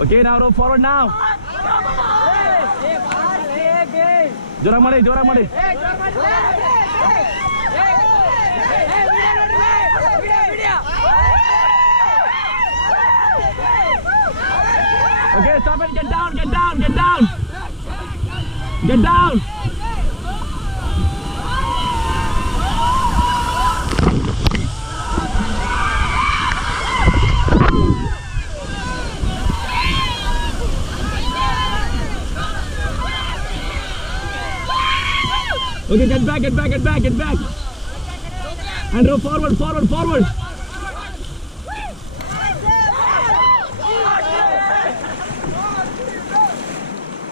Okay, now row forward now. Jora made, jora made. Okay, stop it. Get down, get down, get down. Get down. Okay, get back, get back, get back, get back. And row forward, forward, forward.